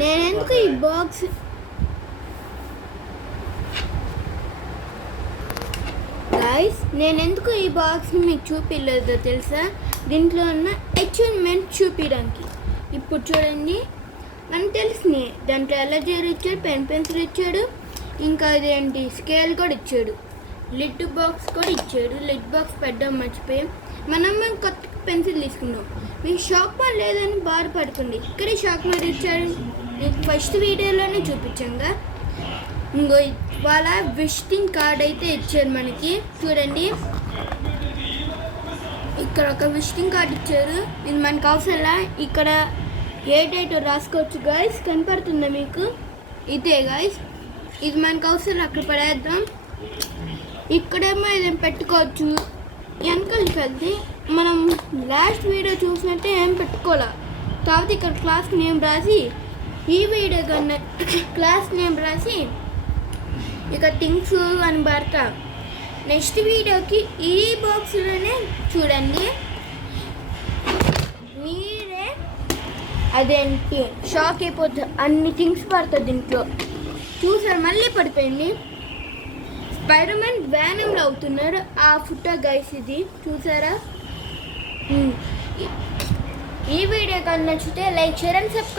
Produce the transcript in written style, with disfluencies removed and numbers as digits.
నేనెందుకు ఈ box guys నేనెందుకు ఈ బాక్స్ని మీకు చూపించలేదో తెలుసా? దీంట్లో ఉన్న అచీవ్మెంట్ చూపించడానికి. ఇప్పుడు చూడండి, మనకు తెలిసింది దాంట్లో ఎలర్జర్ ఇచ్చాడు, పెన్సిల్ ఇచ్చాడు, ఇంకా అదేంటి స్కేల్ కూడా ఇచ్చాడు, లిడ్ బాక్స్ కూడా ఇచ్చాడు. లిడ్ బాక్స్ పెట్టడం మర్చిపోయాం. మనం కొత్త పెన్సిల్ తీసుకున్నాం. మీకు షాక్ మార్ లేదని బాధపడుతుంది. ఇక్కడే షాక్ మార్ ఇచ్చాడు. మీకు ఫస్ట్ వీడియోలోనే చూపించాంగా. ఇంకో వాళ్ళ విజిటింగ్ కార్డ్ అయితే ఇచ్చారు మనకి. చూడండి, ఇక్కడ ఒక విజిటింగ్ కార్డ్ ఇచ్చారు. ఇది మనకు అవసరం. ఇక్కడ ఏ డేట్ రాసుకోవచ్చు గైస్. కనపడుతుందా మీకు? ఇదే గైస్, ఇది మనకు అవసరం. అక్కడ పడేద్దాం. ఇక్కడేమో ఏదైనా పెట్టుకోవచ్చు. వెనకాలకి వెళ్తే మనం లాస్ట్ వీడియో చూసినట్టే ఏం పెట్టుకోవాలి. కాబట్టి ఇక్కడ క్లాస్ నేమ్ రాసి, ఈ వీడియో కన్నా క్లాస్ నేమ్ రాసి ఇక థింగ్స్ అని పడతా. నెక్స్ట్ వీడియోకి ఈ బాక్స్లోనే చూడండి, మీరే అదేంటి షాక్ అయిపోతుంది. అన్ని థింగ్స్ పడుతుంది దీంట్లో. చూసారు, మళ్ళీ పడిపోయింది. స్పైడర్-మ్యాన్ వ్యానంలో అవుతున్నాడు. ఆ ఫుటో గైస్ ఇది చూసారా? ఈ వీడియో కానీ నచ్చితే లైక్, షేర్ అండ్ సబ్స్క్రైబ్.